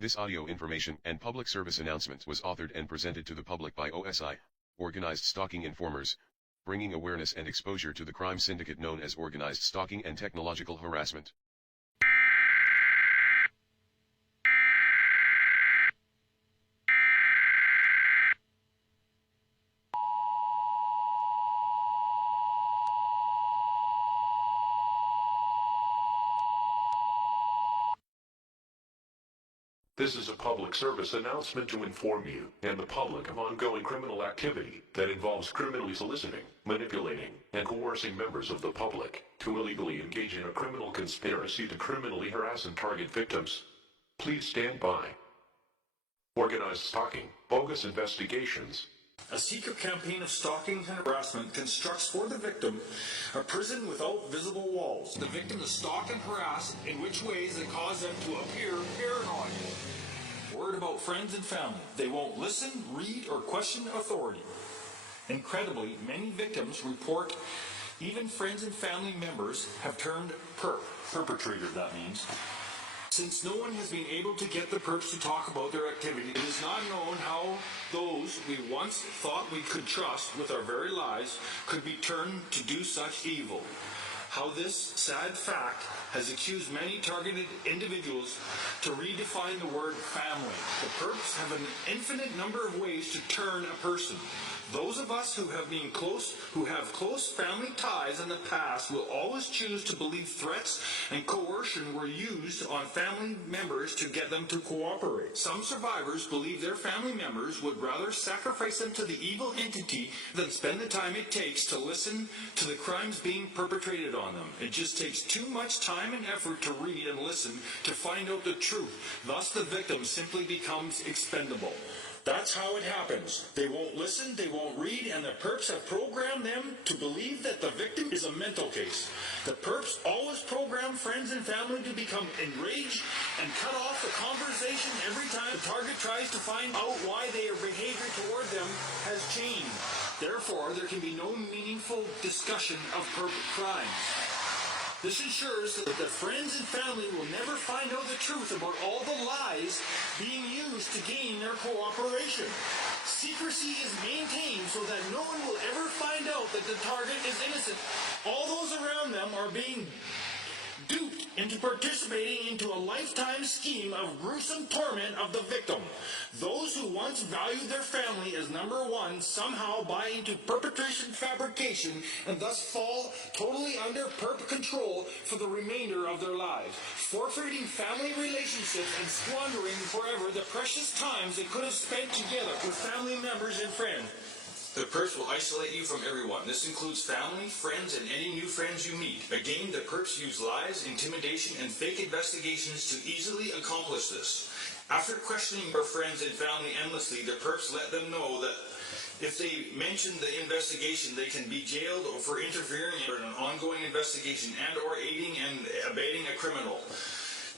This audio information and public service announcement was authored and presented to the public by OSI, Organized Stalking Informers, bringing awareness and exposure to the crime syndicate known as organized stalking and technological harassment. This is a public service announcement to inform you and the public of ongoing criminal activity that involves criminally soliciting, manipulating, and coercing members of the public to illegally engage in a criminal conspiracy to criminally harass and target victims. Please stand by. Organized stalking, bogus investigations. A secret campaign of stalking and harassment constructs for the victim a prison without visible walls. The victim is stalked and harassed in which ways that cause them to appear paranoid. Worried about friends and family. They won't listen, read, or question authority. Incredibly, many victims report even friends and family members have turned perpetrators, that means. Since no one has been able to get the perps to talk about their activity, it is not known how those we once thought we could trust with our very lives could be turned to do such evil. How this sad fact has accused many targeted individuals to redefine the word family. The perps have an infinite number of ways to turn a person. Those of us who have been close family ties in the past will always choose to believe threats and coercion were used on family members to get them to cooperate. Some survivors believe their family members would rather sacrifice them to the evil entity than spend the time it takes to listen to the crimes being perpetrated on them. It just takes too much time and effort to read and listen to find out the truth. Thus the victim simply becomes expendable. That's how it happens. They won't listen, they won't read, and the perps have programmed them to believe that the victim is a mental case. The perps always program friends and family to become enraged and cut off the conversation every time the target tries to find out why their behavior toward them has changed. Therefore, there can be no meaningful discussion of perp crimes. This ensures that the friends and family will never find out the truth about all the lies being used to gain their cooperation. Secrecy is maintained so that no one will ever find out that the target is innocent. All those around them are being duped into participating into a lifetime scheme of gruesome torment of the victim. Those who once valued their family as number one somehow buy into perpetration fabrication and thus fall totally under perp control for the remainder of their lives, forfeiting family relationships and squandering forever the precious times they could have spent together with family members and friends. The perps will isolate you from everyone. This includes family, friends, and any new friends you meet. Again, the perps use lies, intimidation, and fake investigations to easily accomplish this. After questioning your friends and family endlessly, the perps let them know that if they mention the investigation, they can be jailed for interfering in an ongoing investigation and or aiding and abetting a criminal.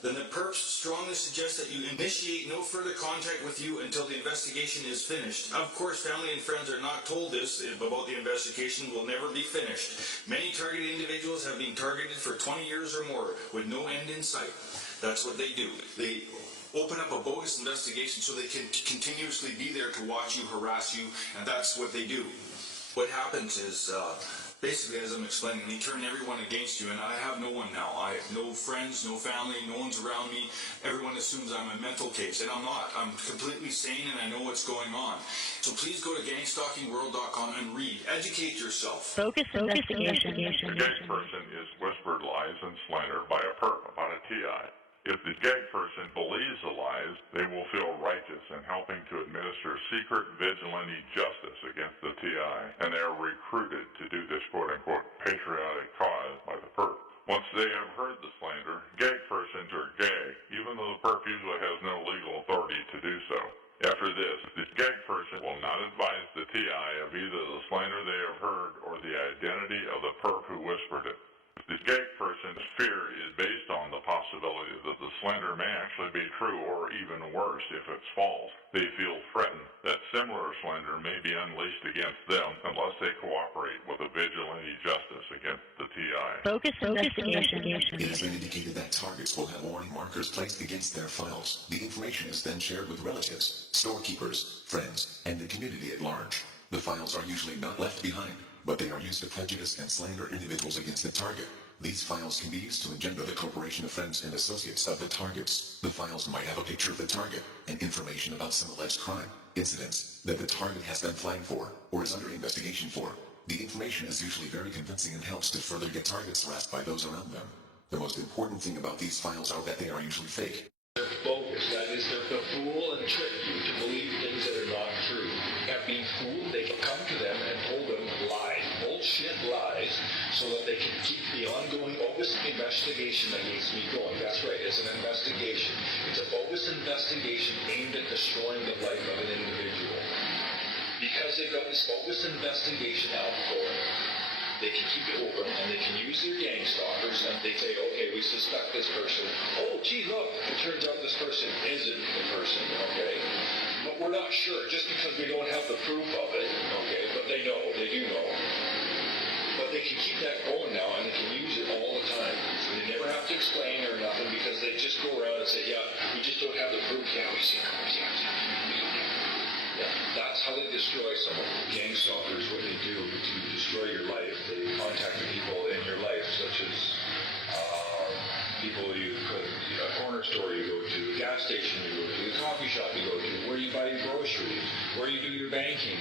Then the perps strongly suggest that you initiate no further contact with you until the investigation is finished. Of course, family and friends are not told this about the investigation will never be finished. Many targeted individuals have been targeted for 20 years or more with no end in sight. That's what they do. They open up a bogus investigation so they can continuously be there to watch you, harass you, and that's what they do. What happens is, basically, as I'm explaining, they turn everyone against you, and I have no one now. I have no friends, no family, no one's around me. Everyone assumes I'm a mental case, and I'm not. I'm completely sane, and I know what's going on. So please go to gangstalkingworld.com and read. Educate yourself. Focus investigation. The gag person is whispered lies and slander by a perp about a TI. If the gag person believes the lies, they will feel righteous in helping to administer secret vigilante justice against the TI, and they are recruited to do this quote-unquote patriotic cause by the perp. Once they have heard the slander, gag persons are gagged, even though the perp usually has no legal authority to do so. After this, the gag person will not advise the TI of either the slander they have heard or the identity of the perp who whispered it. The gag person's fear is based on the possibility that the slander may actually be true, or even worse if it's false. They feel threatened that similar slander may be unleashed against them unless they cooperate with a vigilante justice against the TI. Bogus investigation. It has been indicated that targets will have warning markers placed against their files. The information is then shared with relatives, storekeepers, friends, and the community at large. The files are usually not left behind, but they are used to prejudice and slander individuals against the target. These files can be used to engender the corporation of friends and associates of the targets. The files might have a picture of the target and information about some alleged crime, incidents that the target has been flagged for or is under investigation for. The information is usually very convincing and helps to further get targets harassed by those around them. The most important thing about these files are that they are usually fake. They're bogus. That is, they're to fool and trick you to believe things that are not true. At being fooled, they can come to them and told them lies, bullshit lies, so that they can keep the ongoing bogus investigation against me going. That's right, it's an investigation. It's a bogus investigation aimed at destroying the life of an individual. Because they've got this bogus investigation out going, they can keep it open, and they can use their gang stalkers, and they say, okay, we suspect this person. Oh, gee, look, it turns out this person isn't the person, okay? But we're not sure, just because we don't have the proof of it, okay? But they know, they do know. But they can keep that going now, and they can use it all the time. They never have to explain or nothing, because they just go around and say, yeah, we just don't have the proof. Yeah, we see it. Yeah, that's how they destroy someone. Gang stalkers, what they do to destroy your life, they contact the people in your life, such as people you could, a corner store you go to, a gas station you go to, a coffee shop you go to, where you buy your groceries, where you do your banking.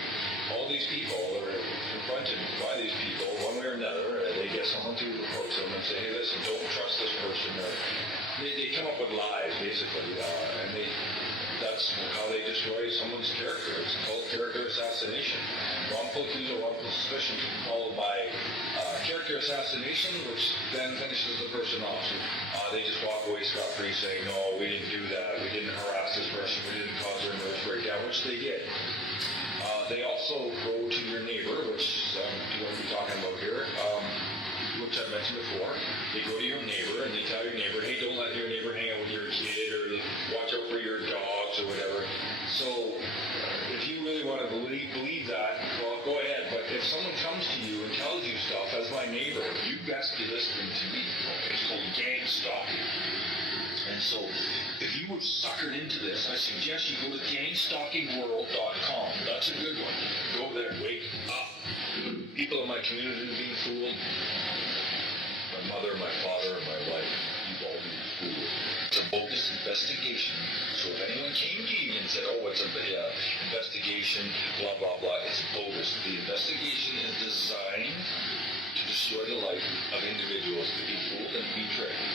All these people are confronted by these people one way or another, and they get someone to approach them and say, hey, listen, don't trust this person. Or they come up with lies, basically, and that's how they destroy someone's character. It's called character assassination. Wrongful accusal, wrongful suspicion, followed by character assassination, which then finishes the person off. They just walk away scot-free saying, no, we didn't do that, we didn't harass this person, we didn't cause their nervous breakdown, which they did. They also go to your neighbor, which I'm going to be talking about here, which I mentioned before. They go to your neighbor and they tell your neighbor, hey, don't let your neighbor hang out with your kid, or watch out for your dogs or whatever. So if you really want to believe that, well, go ahead. But if someone comes to you and tells you stuff as my neighbor, you best be listening to me. It's called gang stalking. And so if you were suckered into this, I suggest you go to gangstalkingworld.com. That's a good one. Go there, wake up. People in my community are being fooled. My mother, my father, and my wife, you've all been fooled. It's a bogus investigation. So if anyone came to you and said, oh, it's an investigation, blah, blah, blah, it's bogus. The investigation is designed to destroy the life of individuals, to be fooled and be tricked.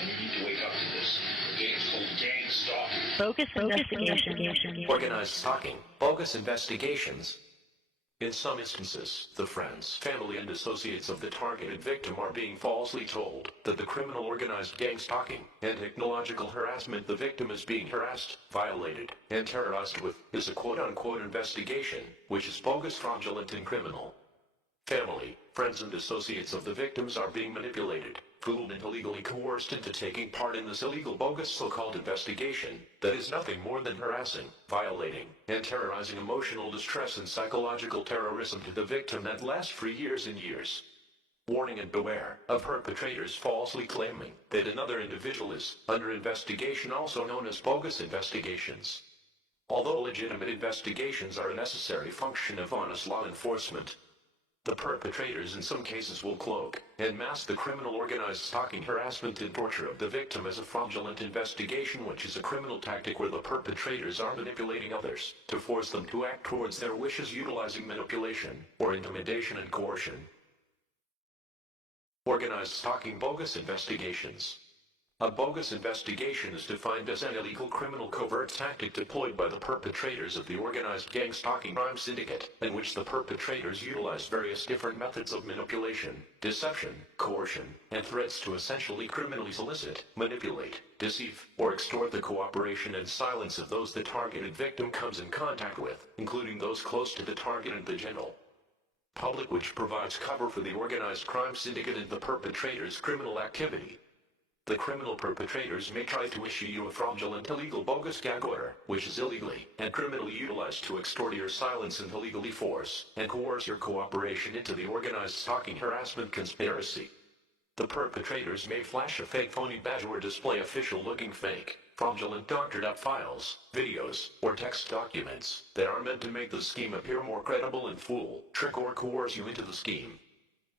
And you need to wake up to this. Okay, it's called gang stalking. Bogus investigation. Organized stalking, bogus investigations. In some instances, the friends, family, and associates of the targeted victim are being falsely told that the criminal organized gang stalking and technological harassment the victim is being harassed, violated, and terrorized with is a quote-unquote investigation, which is bogus, fraudulent, and criminal. Family, friends, and associates of the victims are being manipulated, fooled, and illegally coerced into taking part in this illegal, bogus so-called investigation that is nothing more than harassing, violating, and terrorizing emotional distress and psychological terrorism to the victim that lasts for years and years. Warning and beware of perpetrators falsely claiming that another individual is under investigation, also known as bogus investigations. Although legitimate investigations are a necessary function of honest law enforcement, the perpetrators in some cases will cloak and mask the criminal organized stalking, harassment, and torture of the victim as a fraudulent investigation, which is a criminal tactic where the perpetrators are manipulating others to force them to act towards their wishes utilizing manipulation or intimidation and coercion. Organized stalking, bogus investigations. A bogus investigation is defined as an illegal criminal covert tactic deployed by the perpetrators of the organized gang stalking crime syndicate, in which the perpetrators utilize various different methods of manipulation, deception, coercion, and threats to essentially criminally solicit, manipulate, deceive, or extort the cooperation and silence of those the targeted victim comes in contact with, including those close to the target and the general public, which provides cover for the organized crime syndicate and the perpetrators' criminal activity. The criminal perpetrators may try to issue you a fraudulent, illegal, bogus gag order, which is illegally and criminally utilized to extort your silence and illegally force and coerce your cooperation into the organized stalking harassment conspiracy. The perpetrators may flash a fake phony badge or display official-looking fake, fraudulent doctored-up files, videos, or text documents that are meant to make the scheme appear more credible and fool, trick or coerce you into the scheme.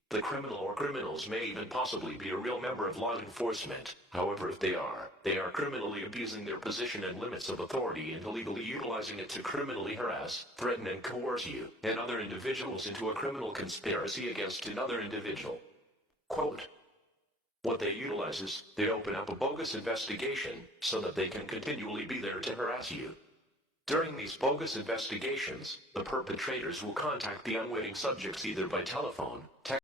The criminal or criminals may even possibly be a real member of law enforcement. However, if they are criminally abusing their position and limits of authority and illegally utilizing it to criminally harass, threaten and coerce you and other individuals into a criminal conspiracy against another individual. Quote, what they utilize is, they open up a bogus investigation so that they can continually be there to harass you. During these bogus investigations, the perpetrators will contact the unwitting subjects either by telephone, text,